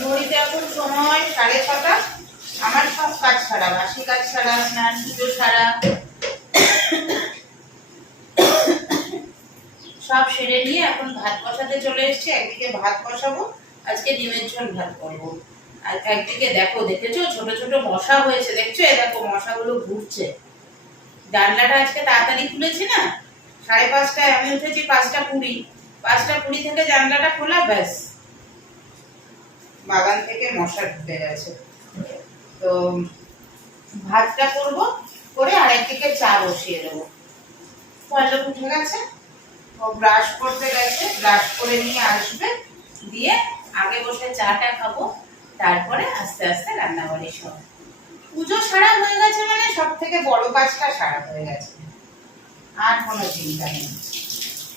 ঘড়িতে এখন সময় সাড়ে ছটা। আমার সব কাজ ছাড়া বাসি কাজ ছাড়া স্নান পুজো ছাড়া সব সেরে নিয়ে এখন ভাত বসাতে চলে এসেছি। একদিকে ভাত বসাবো, আজকে ডিমের ঝোল ভাত করব। আর একদিকে দেখো, দেখেছ? ছোট ছোট মশা হয়েছে, দেখছ? এই দেখো, মশাগুলো ঘুরছে। জানলাটা আজকে তাড়াতাড়ি খুলেছি না? সাড়ে পাঁচটায় আমি উঠেছি, পাঁচটা কুড়ি। পাঁচটা কুড়ি থেকে জানলাটা খোলা, ব্যাস। বাগান থেকে মশা ঢুকে গেছে। তো ভাতটা করব, করে আরেকদিকে চা বসিয়ে দেবো। পল্লব উঠে গেছে। ও ব্রাশ করতে গেছে ব্রাশ করে নিয়ে আসবে। দিয়ে আগে বসে চাটা খাব, তারপরে আস্তে আস্তে রান্না বাড়ি সব। পুজো সারা হয়ে গেছে মানে সব থেকে বড় কাজটা সারা হয়ে গেছে। আর কোনো চিন্তা নেই।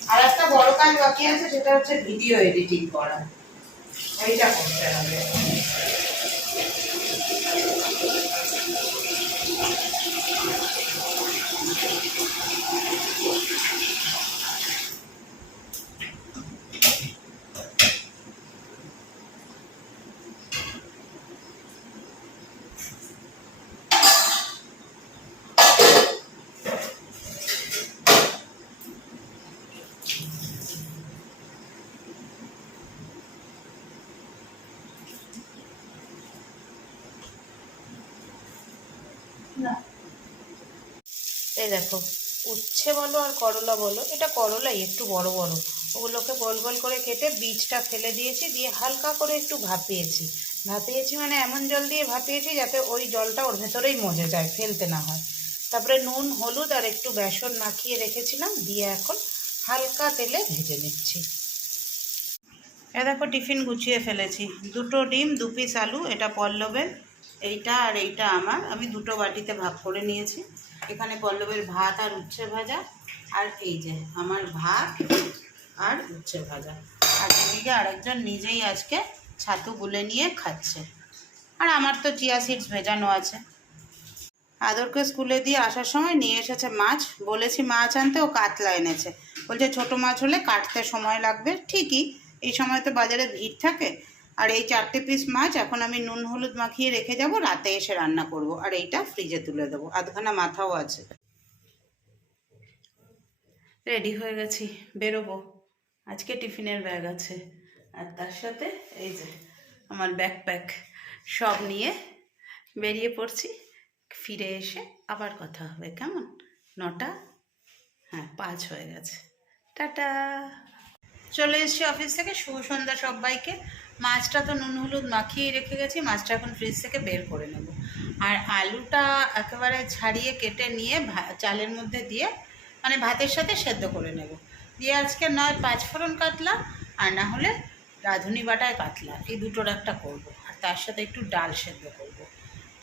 আর একটা বড় কাজ বাকি আছে, সেটা হচ্ছে ভিডিও এডিটিং করা। ওইটা করতে হবে এই দেখো, উচ্ছে বলো আর করলা বলো, এটা করলাই একটু বড় বড়। ওগুলোকে গোল গোল করে কেটে বীজটা ফেলে দিয়েছি, দিয়ে হালকা করে একটু ভাপিয়েছি। ভাপিয়েছি মানে এমন জল দিয়ে ভাপিয়েছি যাতে ওই জলটা ওর ভেতরেই মজে যায়, ফেলতে না হয়। তারপরে নুন, হলুদ আর একটু বেসন মাখিয়ে রেখেছিলাম, দিয়ে এখন হালকা তেলে ভেজে নিচ্ছি। এ দেখো, টিফিন গুছিয়ে ফেলেছি। দুটো ডিম, দু পিস আলু, এটা পল্লবের, এইটা আর এইটা আমার। আমি দুটো বাটিতে ভাগ করে নিয়েছি। এখানে পল্লবের ভাত আর উচ্ছে ভাজা, আর এই যে আমার ভাত আর উচ্ছে ভাজা। আর এদিকে আরেকজন নিজেই আজকে ছাতু গুলে নিয়ে খাচ্ছে। আর আমার তো চিয়া সিডস ভেজানো আছে। আদরকে স্কুলে দিয়ে আসার সময় নিয়ে এসেছে মাছ। বলেছি, মাছ আনতে ও কাতলা এনেছে। বলছে, ছোট মাছ হলে কাটতে সময় লাগবে। ঠিকই, এই সময় তো বাজারে ভিড় থাকে। আর এই চারটে পিস মাছ এখন আমি নুন, হলুদ মাখিয়ে রেখে যাব, রাতে এসে রান্না করব। আর এইটা ফ্রিজে তুলে দেবো। আধখানা মাথাও আছে। রেডি হয়ে গেছি। বেরোবো। আজকে টিফিনের ব্যাগ আছে। আর তার সাথে এই যে আমার ব্যাকপ্যাক সব নিয়ে বেরিয়ে পড়ছি। ফিরে এসে আবার কথা হবে, কেমন? নটা? হ্যাঁ পাঁচ হয়ে গেছে। টাটা! চলে এসেছি অফিস থেকে। শুভ সন্ধ্যা সবাইকে। মাছটা তো নুন হলুদ মাখিয়ে রেখে গেছি, মাছটা এখন ফ্রিজ থেকে বের করে নেব। আর আলুটা একেবারে ছাড়িয়ে কেটে নিয়ে চালের মধ্যে দিয়ে মানে ভাতের সাথে সেদ্ধ করে নেব। দিয়ে আজকে নয় পাঁচ ফোড়ন কাতলা, আর না হলে রাঁধুনি বাটায় কাতলা, এই দুটোর একটা করব। আর তার সাথে একটু ডাল সেদ্ধ করব।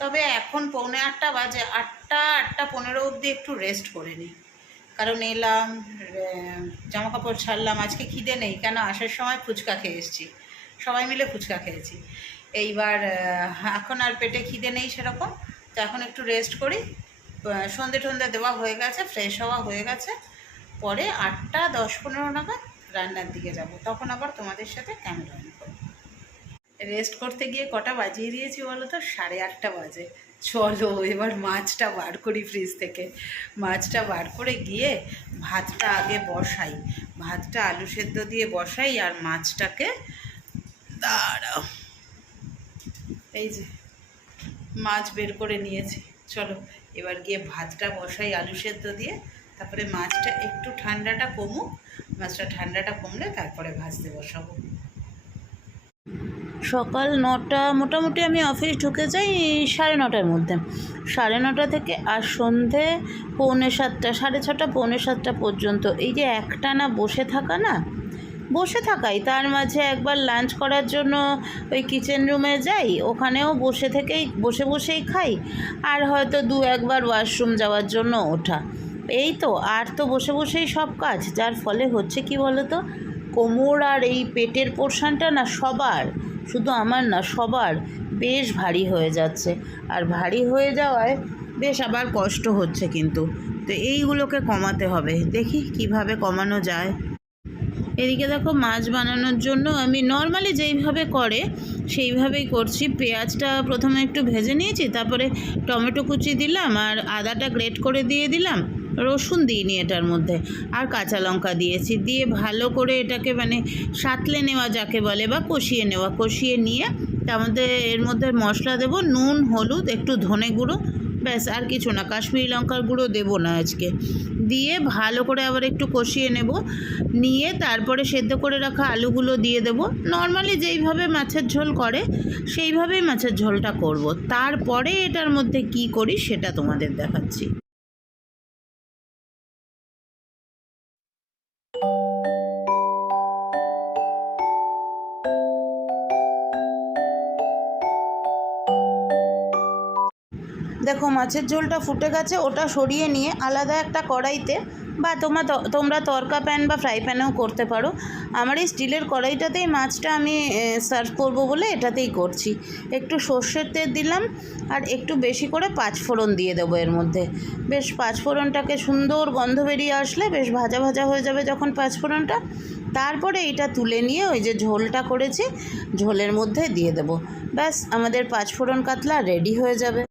তবে এখন পৌনে আটটা বাজে, আটটা আটটা পনেরো অবধি একটু রেস্ট করে নিই। কারণ এলাম জামা কাপড় ছাড়লাম, আজকে খিদে নেই, কেন আসার সময় ফুচকা খেয়ে এসেছি। সবাই মিলে ফুচকা খেয়েছি। এইবার এখন আর পেটে খিদে নেই সেরকম, তো এখন একটু রেস্ট করি। সন্ধে টন্ধে দেওয়া হয়ে গেছে ফ্রেশ হওয়া হয়ে গেছে। পরে আটটা দশ পনেরো নাগাদ রান্নার দিকে যাব। তখন আবার তোমাদের সাথে ক্যামেরা অন করব। রেস্ট করতে গিয়ে কটা বাজিয়ে দিয়েছি বলো তো? সাড়ে আটটা বাজে। চলো, এবার মাছটা বার করি ফ্রিজ থেকে। মাছটা বার করে গিয়ে ভাতটা আগে বসাই। ভাতটা আলু সেদ্ধ দিয়ে বসাই আর মাছটাকে দাঁড়াও। এই যে মাছ বের করে নিয়েছি। চলো এবার গিয়ে ভাতটা বসাই আলু সেদ্ধ দিয়ে তারপরে মাছটা একটু ঠান্ডাটা কমুক মাছটা ঠান্ডাটা কমলে তারপরে ভাজতে বসাবো। সকাল নটা মোটামুটি আমি অফিস ঢুকে যাই সাড়ে নটার মধ্যে। সাড়ে নটা থেকে আর সন্ধে পৌনে সাতটা সাড়ে ছটা পৌনে সাতটা পর্যন্ত। এই যে একটানা বসে থাকা না বসে থাকাই। তার মাঝে একবার লাঞ্চ করার জন্য ওই কিচেন রুমে যাই, ওখানেও বসে থেকেই, বসে বসেই খাই। আর হয়তো দু একবার ওয়াশরুম যাওয়ার জন্য ওঠা। এই তো, আর তো বসে বসেই সব কাজ। যার ফলে হচ্ছে কি বলো তো কোমর আর এই পেটের পোর্শনটা না সবার, শুধু আমার না, সবার বেশ ভারী হয়ে যাচ্ছে। আর ভারী হয়ে যাওয়ায় বেশ আবার কষ্ট হচ্ছে কিন্তু। তো এইগুলোকে কমাতে হবে। দেখি কীভাবে কমানো যায়। এদিকে দেখো মাছ বানানোর জন্য আমি নর্মালি যেইভাবে করে, সেইভাবেই করছি। পেঁয়াজটা প্রথমে একটু ভেজে নিয়েছি, তারপরে টমেটো কুচি দিলাম আর আদাটা গ্রেট করে দিয়ে দিলাম। রসুন দিইনি এটার মধ্যে, আর কাঁচা লঙ্কা দিয়েছি। দিয়ে ভালো করে এটাকে মানে সাঁতলে নেওয়া যাকে বলে বা কষিয়ে নেওয়া, কষিয়ে নিয়ে তার মধ্যে এর মধ্যে মশলা দেবো, নুন, হলুদ, একটু ধনে গুঁড়ো ব্যাস, আর কিছু না। কাশ্মীরি লঙ্কার গুঁড়ো দেবো না আজকে। দিয়ে ভালো করে আবার একটু কষিয়ে নেব। নিয়ে তারপরে সেদ্ধ করে রাখা আলুগুলো দিয়ে দেবো। নর্মালি যেইভাবে মাছের ঝোল করে, সেইভাবেই মাছের ঝোলটা করব। তারপরে এটার মধ্যে কি করি সেটা তোমাদের দেখাচ্ছি। দেখো, মাছের ঝোলটা ফুটে গেছে, ওটা সরিয়ে নিয়ে আলাদা একটা কড়াইতে বা তোমার তোমরা তরকা প্যান বা ফ্রাই প্যানেও করতে পারো। আমার এই স্টিলের কড়াইটাতেই মাছটা আমি সার্ভ করব বলে এটাতেই করছি। একটু সর্ষের তেল দিলাম আর একটু বেশি করে পাঁচফোড়ন দিয়ে দেবো এর মধ্যে। বেশ পাঁচফোড়নটাকে সুন্দর গন্ধ বেরিয়ে আসলে বেশ ভাজা ভাজা হয়ে যাবে যখন পাঁচফোড়নটা তারপরে এটা তুলে নিয়ে ওই যে ঝোলটা করেছি, ঝোলের মধ্যে দিয়ে দেবো। ব্যাস, আমাদের পাঁচফোড়ন কাতলা রেডি হয়ে যাবে।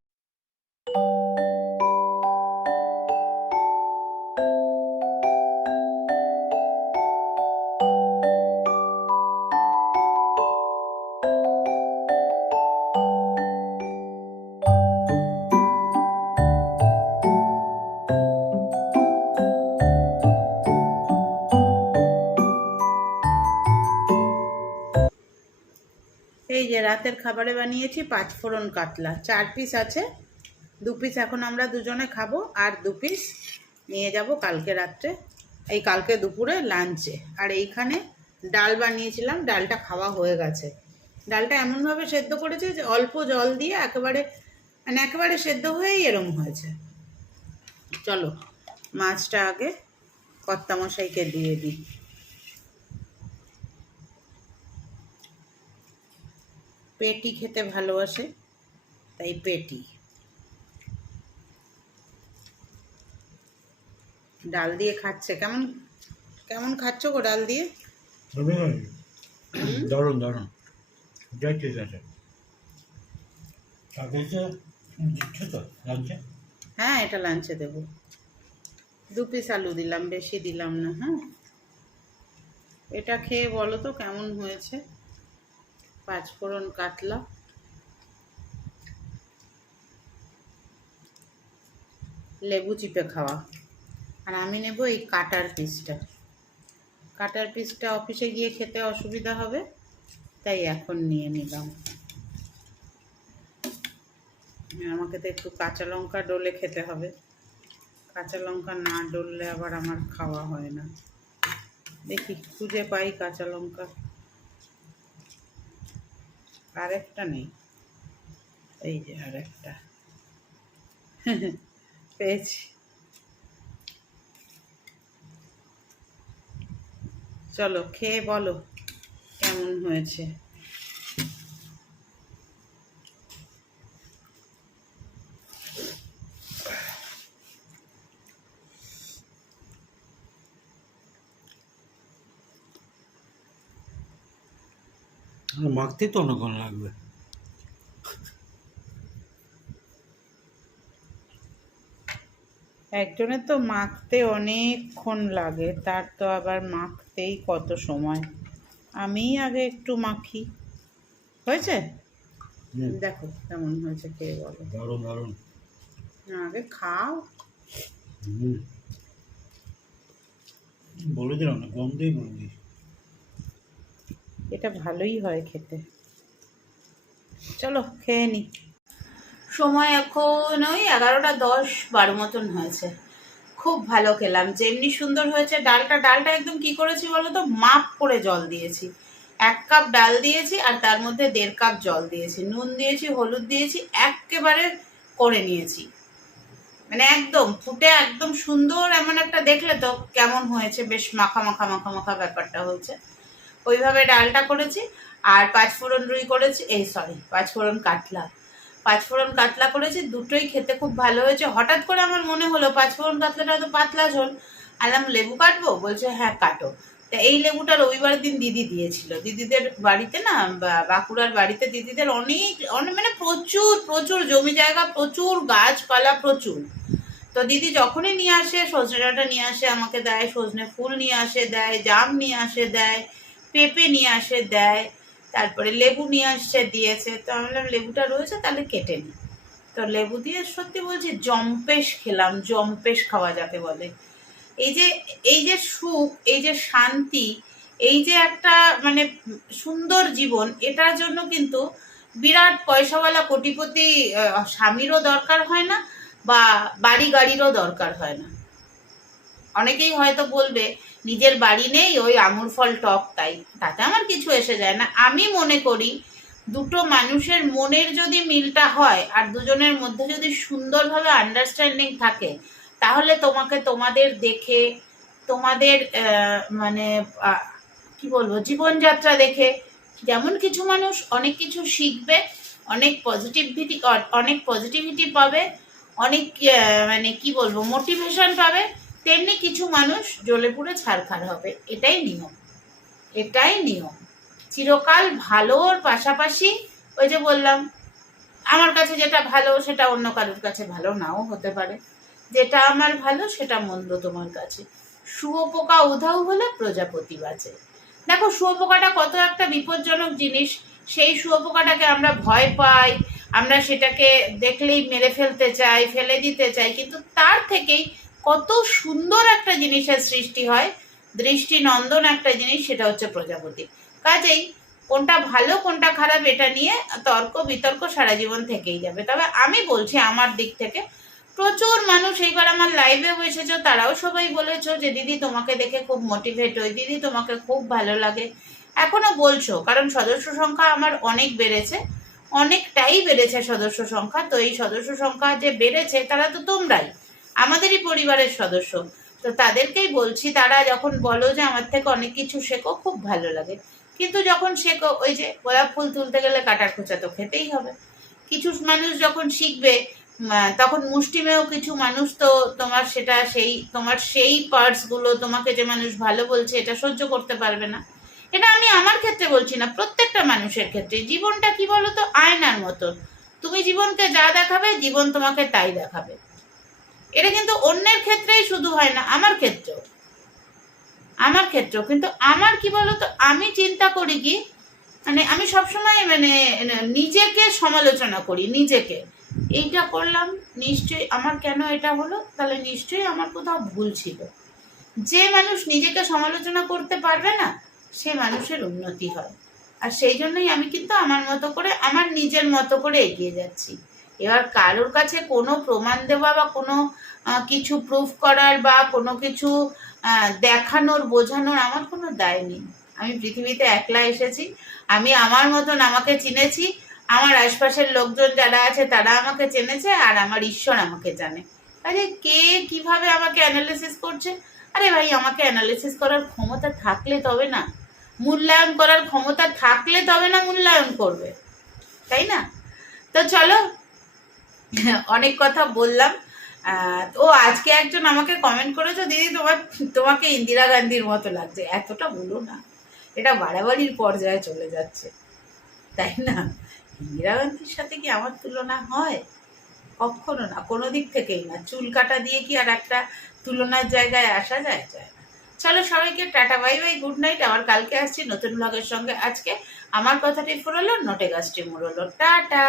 এই যে রাতের খাবারে বানিয়েছি পাঁচ ফোড়ন কাতলা চার পিস আছে। দু পিস এখন আমরা দুজনে খাব আর দু পিস নিয়ে যাব কালকে রাত্রে, এই কালকে দুপুরে লাঞ্চে আর এইখানে ডাল বানিয়েছিলাম, ডালটা খাওয়া হয়ে গেছে। ডালটা এমনভাবে সেদ্ধ করেছে যে অল্প জল দিয়ে একেবারে মানে একেবারে সেদ্ধ হয়েই এরম হয়েছে। চলো, মাছটা আগে কর্তামশাইকে দিয়ে দিই। পেটি খেতে ভালোবাসে, তাই পেটি। ডাল দিয়ে খাচ্ছে। কেমন কেমন খাচ্ছ গো ডাল দিয়ে? দারুণ দারুণ। যাই ঠিক আছে। তাকে দিচ্ছ তো লাঞ্চে হ্যাঁ এটা লাঞ্চে দেবো। দু পিস আলু দিলাম বেশি দিলাম না হ্যাঁ? এটা খেয়ে বলো তো কেমন হয়েছে? পাঁচফোড়ন কাতলা। লেবু চিপে খাওয়া। আর আমি নেব এই কাটার পিসটা কাটার পিসটা অফিসে গিয়ে খেতে অসুবিধা হবে, তাই এখন নিয়ে নিলাম। আমাকে তো একটু কাঁচা লঙ্কা ডলে খেতে হবে। কাঁচা লঙ্কা না ডললে আবার আমার খাওয়া হয় না। দেখি, খুঁজে পাই কাঁচা লঙ্কা। আরেকটা নেই। এই যে আরেকটা। পেয়েছি। চলো খেয়ে বলো কেমন হয়েছে। মাখতে তো অনেকক্ষণ লাগবে। একজনের তো মাখতে অনেকক্ষণ লাগে তার তো আবার মাখতেই কত সময়। আমিই আগে একটু মাখি। হয়েছে? দেখো কেমন হয়েছে খেয়ে বলো। দারুণ দারুণ। আগে খাও। বলে দিলাম না গন্ধই বলে এটা ভালোই হয় খেতে। চলো খেয়ে নি। সময় এখন ওই এগারোটা দশ বারো মতন হয়েছে। খুব ভালো খেলাম। যেমনি সুন্দর হয়েছে, ডালটা ডালটা একদম কি করেছি বলো তো? মাপ করে জল দিয়েছি। এক কাপ ডাল দিয়েছি আর তার মধ্যে দেড় কাপ জল দিয়েছি। নুন দিয়েছি, হলুদ দিয়েছি, একেবারে করে নিয়েছি। মানে একদম ফুটে একদম সুন্দর এমন একটা দেখলে তো কেমন হয়েছে, বেশ মাখা মাখা মাখা মাখা ব্যাপারটা হয়েছে। ওইভাবে ডালটা করেছি আর পাঁচফোড়ন রুই করেছি, এই সরি পাঁচফোড়ন কাতলা। পাঁচফোড়ন কাতলা করেছি, দুটোই খেতে খুব ভালো হয়েছে। হঠাৎ করে আমার মনে হলো, পাঁচফোড়ন কাতলাটা তো পাতলা ঝোল। আলাম লেবু কাটবো? বলছে হ্যাঁ কাটো। তা এই লেবুটা রবিবার দিন দিদি দিয়েছিল। দিদিদের বাড়িতে না বাঁকুড়ার বাড়িতে দিদিদের অনেক অনেক মানে প্রচুর প্রচুর জমি জায়গা, প্রচুর গাছপালা, প্রচুর। তো দিদি যখনই নিয়ে আসে, সজনে ডাঁটা নিয়ে আসে, আমাকে দেয়, সজনে ফুল নিয়ে আসে, দেয়, জাম নিয়ে আসে, দেয়, পেঁপে নিয়ে আসে, দেয়। তারপরে লেবু নিয়ে আসছে, দিয়েছে। তো আমি বললাম, লেবুটা রয়েছে, তাহলে কেটে নি। তো লেবু দিয়ে সত্যি বলছি, জম্পেশ খেলাম, জম্পেশ খাওয়া যাকে বলে। এই যে এই যে সুখ, এই যে শান্তি, এই যে একটা মানে সুন্দর জীবন, এটার জন্য কিন্তু বিরাট পয়সাওয়ালা কোটিপতি স্বামীরও দরকার হয় না, বা বাড়ি গাড়িরও দরকার হয় না। অনেকেই হয়তো বলবে, নিজের বাড়ি নেই, ওই আঙুর ফল টক তাই। তাতে আমার কিছু এসে যায় না। আমি মনে করি, দুটো মানুষের মনের যদি মিলটা হয়, আর দুজনের মধ্যে যদি সুন্দরভাবে আন্ডারস্ট্যান্ডিং থাকে, তাহলে তোমাকে তোমাদের দেখে, তোমাদের মানে কি বলব, জীবনযাত্রা দেখে যেমন কিছু মানুষ অনেক কিছু শিখবে, অনেক পজিটিভিটি অনেক পজিটিভিটি পাবে, অনেক মানে কি বলব মোটিভেশন পাবে তেমনি কিছু মানুষ জ্বলে পুড়ে ছারখার হবে, এটাই নিয়ম এটাই নিয়ম। চিরকাল ভালোর পাশাপাশি ওই যে বললাম, আমার কাছে যেটা ভালো সেটা অন্য কারোর কাছে ভালো নাও হতে পারে। যেটা আমার ভালো সেটা মন্দ তোমার কাছে। শুয়োপোকা উধাও হলে প্রজাপতি বাঁচে। দেখো শুয়োপোকাটা কত একটা বিপজ্জনক জিনিস। সেই শুয়োপোকাটাকে আমরা ভয় পাই, আমরা সেটাকে দেখলেই মেরে ফেলতে চাই, ফেলে দিতে চাই, কিন্তু তার থেকেই কত সুন্দর একটা জিনিসের সৃষ্টি হয়। দৃষ্টি নন্দন একটা জিনিস, সেটা হচ্ছে প্রজাপতি। কাজেই কোনটা ভালো, কোনটা খারাপ, এটা নিয়ে তর্ক, বিতর্ক সারা জীবন থেকেই যাবে। তবে আমি বলছি আমার দিক থেকে, প্রচুর মানুষ এইবার আমার লাইভেও এসেছ তারাও সবাই বলেছ যে, দিদি, তোমাকে দেখে খুব মোটিভেট হই। দিদি, তোমাকে খুব ভালো লাগে। এখনও বলছো, কারণ সদস্য সংখ্যা আমার অনেক বেড়েছে। অনেকটাই বেড়েছে সদস্য সংখ্যা। তো এই সদস্য সংখ্যা যে বেড়েছে, তারা তো তোমরাই। আমাদেরই পরিবারের সদস্য। তো তাদেরকেই বলছি, তারা যখন বলো যে আমার থেকে অনেক কিছু শেখো, খুব ভালো লাগে। কিন্তু যখন শেখো, ওই যে গোলাপ ফুল তুলতে গেলে কাটার খোঁচা তো খেতেই হবে। কিছু মানুষ যখন শিখবে তখন মুষ্টিমেয় কিছু মানুষ তো তোমার সেটা সেই, তোমার সেই পার্টসগুলো তোমাকে যে মানুষ ভালো বলছে, এটা সহ্য করতে পারবে না। এটা আমি আমার ক্ষেত্রে বলছি না, প্রত্যেকটা মানুষের ক্ষেত্রে জীবনটা কি বলো তো আয়নার মতন। তুমি জীবনকে যা দেখাবে, জীবন তোমাকে তাই দেখাবে। এটা কিন্তু অন্যের ক্ষেত্রেই শুধু হয় না, আমার ক্ষেত্রেও। আমার ক্ষেত্রেও। কিন্তু আমার কি বলতো, আমি চিন্তা করি কি মানে আমি সবসময় মানে নিজেকে সমালোচনা করি, নিজেকে। এইটা করলাম, নিশ্চয়ই আমার কেন এটা হলো? তাহলে নিশ্চয়ই আমার কোথাও ভুল ছিল। যে মানুষ নিজেকে সমালোচনা করতে পারবে না, সে মানুষের উন্নতি হয়। আর সেই জন্যই আমি কিন্তু আমার মতো করে, আমার নিজের মতো করে এগিয়ে যাচ্ছি। এবার কারোর কাছে কোনো প্রমাণ দেওয়া বা কোনো কিছু প্রুফ করার বা কোনো কিছু দেখানোর, বোঝানোর আমার কোনো দায় নেই। আমি পৃথিবীতে একলা এসেছি, আমি আমার মতন আমাকে চিনেছি, আমার আশপাশের লোকজন যারা আছে তারা আমাকে চেনেছে আর আমার ঈশ্বর আমাকে জানে। আরে কে কীভাবে আমাকে অ্যানালিসিস করছে? আরে ভাই, আমাকে অ্যানালিসিস করার ক্ষমতা থাকলে তবে না। মূল্যায়ন করার ক্ষমতা থাকলে তবে না মূল্যায়ন করবে। তাই না? তো চলো অনেক কথা বললাম। ও আজকে একজন আমাকে কমেন্ট করেছ, দিদি, তোমার, তোমাকে ইন্দিরা গান্ধীর মতো লাগছে। এতটা বলো না। এটা বাড়াবাড়ির পর্যায়ে চলে যাচ্ছে। তাই না? ইন্দিরা গান্ধীর সাথে কি আমার তুলনা হয়? কখনো না কোনো দিক থেকেই না। চুল কাটা দিয়ে কি আর একটা তুলনার জায়গায় আসা যায়? যায় চলো সবাইকে tata, bye bye, good night. আবার কালকে আসছি নতুন ব্লগের সঙ্গে। আজকে আমার কথাটি ফুরলো, নোটে গাছটি মুড়লো। টাটা!